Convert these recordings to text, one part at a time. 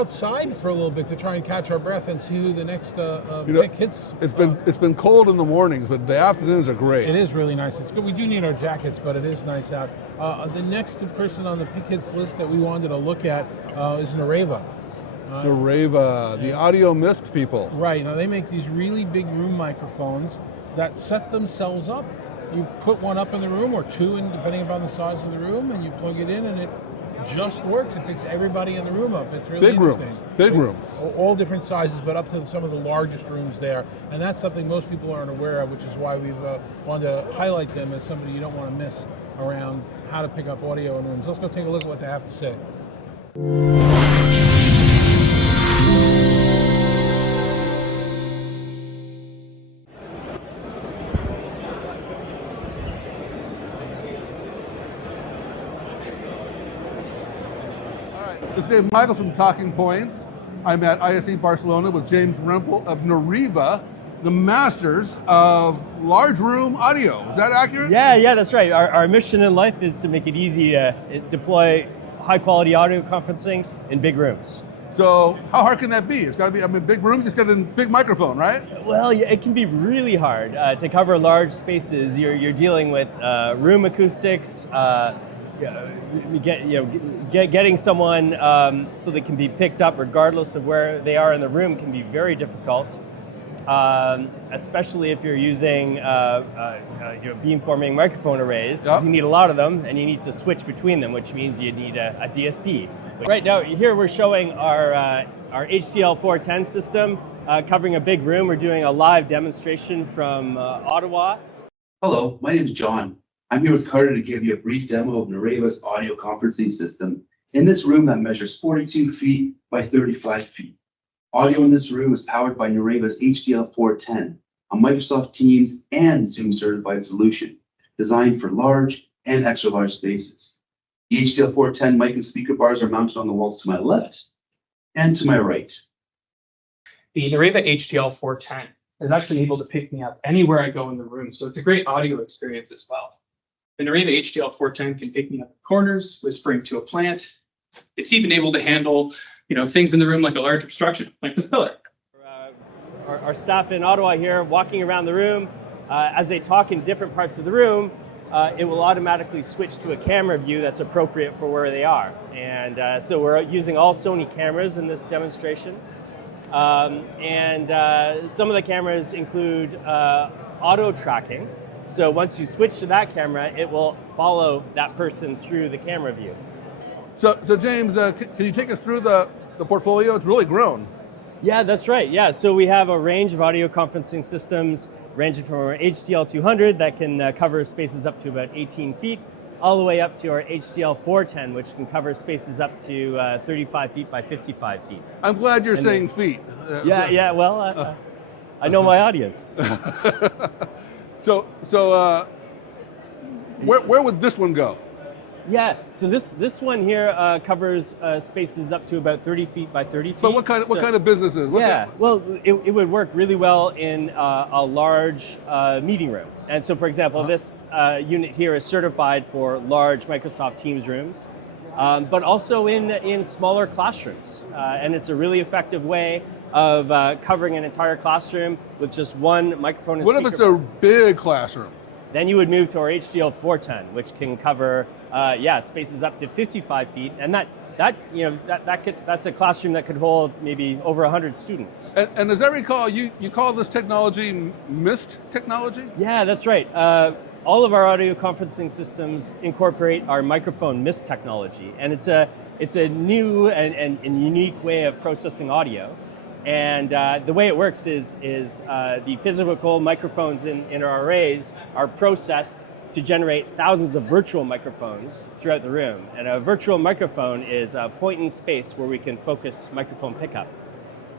outside for a little bit to try and catch our breath and see who the next pick hits. It's been cold in the mornings, but the afternoons are great. It is really nice. It's good. We do need our jackets, but it is nice out. The next person on the pick hits list that we wanted to look at is Nureva. Nureva, the audio mist people. Right. Now they make these really big room microphones that set themselves up. You put one up in the room or two, in, depending upon the size of the room, and you plug it in, and it just works. It picks everybody in the room up. It's really interesting. Big rooms. All different sizes, but up to some of the largest rooms there. And that's something most people aren't aware of, which is why we've wanted to highlight them as something you don't want to miss around how to pick up audio in rooms. Let's go take a look at what they have to say. This is Dave Michaels from TalkingPointz. I'm at ISE Barcelona with James Rempel of Nureva, the masters of large room audio. Is that accurate? Yeah, that's right. Our mission in life is to make it easy to deploy high quality audio conferencing in big rooms. So how hard can that be? It's got to be, big room, just get a big microphone, right? Well, yeah, it can be really hard to cover large spaces. You're dealing with room acoustics, getting someone so they can be picked up regardless of where they are in the room can be very difficult, especially if you're using beamforming microphone arrays. Yep. You need a lot of them, and you need to switch between them, which means you need a DSP. Right now, here we're showing our HDL410 system covering a big room. We're doing a live demonstration from Ottawa. Hello, my name is John. I'm here with Carter to give you a brief demo of Nureva's audio conferencing system in this room that measures 42 feet by 35 feet. Audio in this room is powered by Nureva's HDL410, a Microsoft Teams and Zoom certified solution designed for large and extra large spaces. The HDL410 mic and speaker bars are mounted on the walls to my left and to my right. The Nureva HDL410 is actually able to pick me up anywhere I go in the room, so it's a great audio experience as well. The Nureva HDL410 can pick me up in corners, whispering to a plant. It's even able to handle, things in the room like a large obstruction, like this pillar. Our staff in Ottawa here, walking around the room, as they talk in different parts of the room, it will automatically switch to a camera view that's appropriate for where they are. And so we're using all Sony cameras in this demonstration. Some of the cameras include auto tracking. So once you switch to that camera, it will follow that person through the camera view. So James, can you take us through the portfolio? It's really grown. Yeah, that's right. Yeah, so we have a range of audio conferencing systems ranging from our HDL200 that can cover spaces up to about 18 feet, all the way up to our HDL410, which can cover spaces up to 35 feet by 55 feet. I'm glad you're saying feet. Well, I know my audience. So where would this one go? Yeah, so this one here covers spaces up to about 30 feet by 30 feet. But what kind of businesses? Well, it would work really well in a large meeting room. And so, for example, this unit here is certified for large Microsoft Teams rooms, but also in smaller classrooms. And it's a really effective way of covering an entire classroom with just one microphone and speaker. What if it's a big classroom? Then you would move to our HDL410, which can cover spaces up to 55 feet, and that's a classroom that could hold maybe over 100 students. And as I recall, you call this technology MIST technology? Yeah, that's right. All of our audio conferencing systems incorporate our microphone MIST technology, and it's a new and unique way of processing audio. And the way it works is the physical microphones in our arrays are processed to generate thousands of virtual microphones throughout the room. And a virtual microphone is a point in space where we can focus microphone pickup.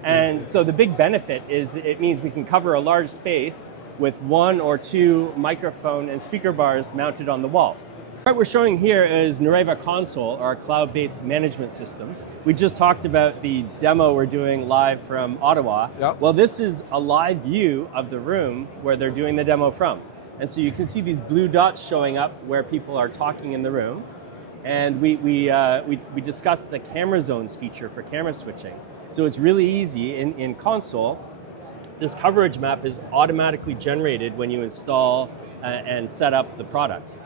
And so the big benefit is it means we can cover a large space with one or two microphone and speaker bars mounted on the wall. What we're showing here is Nureva Console, our cloud-based management system. We just talked about the demo we're doing live from Ottawa. Yep. Well, this is a live view of the room where they're doing the demo from. And so you can see these blue dots showing up where people are talking in the room. And we discussed the camera zones feature for camera switching. So it's really easy in console. This coverage map is automatically generated when you install and set up the product.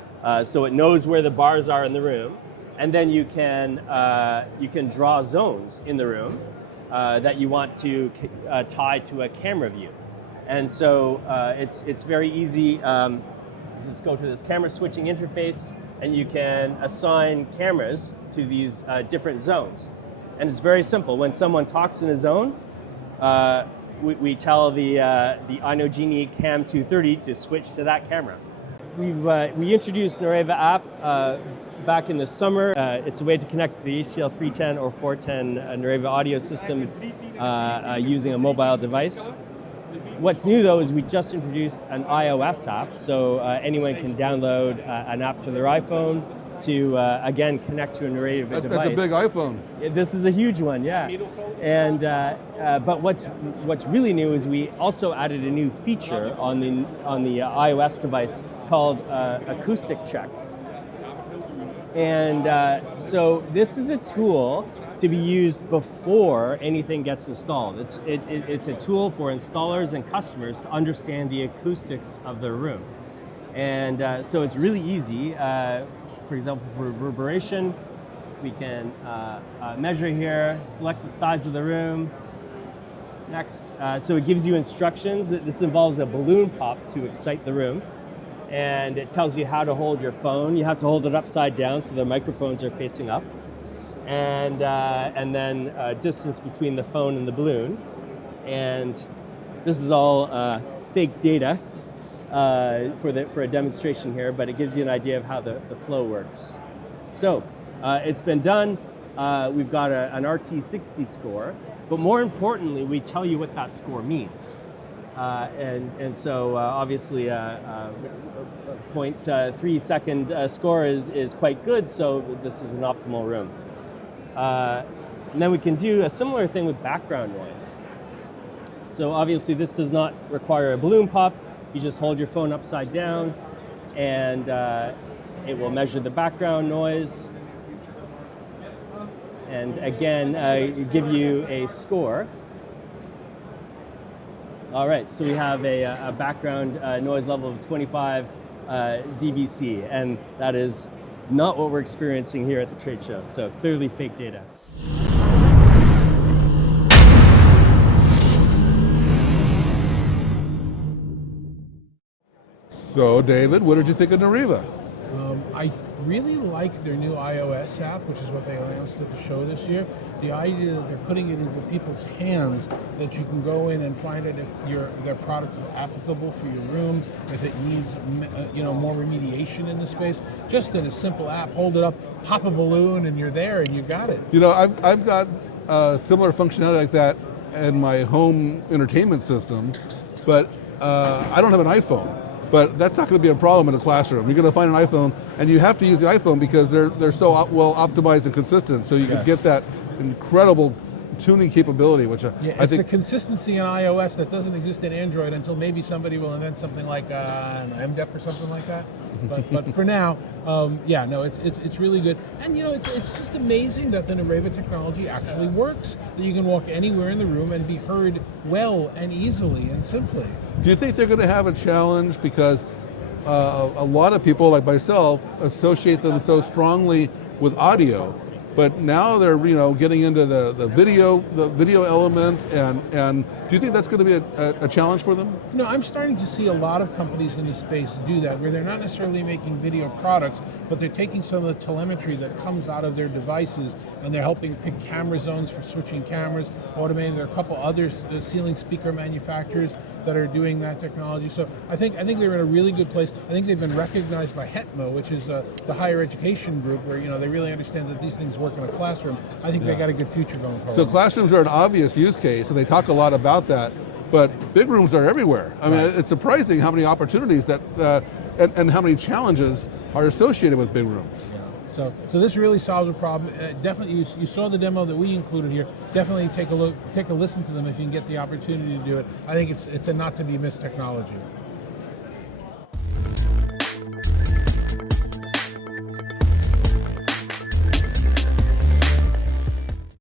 So it knows where the bars are in the room, and then you can draw zones in the room that you want to tie to a camera view. And so it's very easy. Just go to this camera switching interface, and you can assign cameras to these different zones. And it's very simple. When someone talks in a zone, we tell the INOGenie Cam 230 to switch to that camera. We introduced Nureva app back in the summer. It's a way to connect the HTL 310 or 410 Nureva audio systems using a mobile device. What's new though is we just introduced an iOS app, so anyone can download an app to their iPhone to again connect to a Nureva device. That's a big iPhone. This is a huge one, yeah. And but what's really new is we also added a new feature on the iOS device called acoustic check. And so this is a tool to be used before anything gets installed. It's a tool for installers and customers to understand the acoustics of their room. And so it's really easy. For example, for reverberation, we can measure here, select the size of the room. Next, so it gives you instructions. This involves a balloon pop to excite the room. And it tells you how to hold your phone. You have to hold it upside down so the microphones are facing up. And then distance between the phone and the balloon. And this is all fake data for a demonstration here, but it gives you an idea of how the flow works. So it's been done. We've got an RT60 score, but more importantly, we tell you what that score means. And so obviously a 0.3 second score is quite good, so this is an optimal room. And then we can do a similar thing with background noise. So obviously this does not require a balloon pop. You just hold your phone upside down and it will measure the background noise. And again, give you a score. All right, so we have a background noise level of 25 dBc, and that is not what we're experiencing here at the trade show, so clearly fake data. So, David, what did you think of Nureva? I really like their new iOS app, which is what they announced at the show this year. The idea that they're putting it into people's hands, that you can go in and find out if their product is applicable for your room, if it needs more remediation in the space. Just in a simple app, hold it up, pop a balloon, and you're there, and you got it. You know, I've got similar functionality like that in my home entertainment system, but I don't have an iPhone. But that's not going to be a problem in a classroom. You're going to find an iPhone, and you have to use the iPhone because they're so well optimized and consistent. So you can get that incredible tuning capability, which I think Do you think they're going to have a challenge because a lot of people, like myself, associate them so strongly with audio, but now they're getting into the video element, and do you think that's going to be a challenge for them? No, I'm starting to see a lot of companies in this space do that, where they're not necessarily making video products, but they're taking some of the telemetry that comes out of their devices, and they're helping pick camera zones for switching cameras, automating. There are a couple other ceiling speaker manufacturers that are doing that technology. So I think they're in a really good place. I think they've been recognized by HETMO, which is the higher education group, where they really understand that these things work in a classroom. I think they got a good future going forward. So classrooms are an obvious use case, and they talk a lot about that. But big rooms are everywhere. I mean, it's surprising how many opportunities that and how many challenges are associated with big rooms. Yeah. So this really solves a problem. Definitely, you saw the demo that we included here. Definitely take a listen to them if you can get the opportunity to do it. I think it's a not to be missed technology.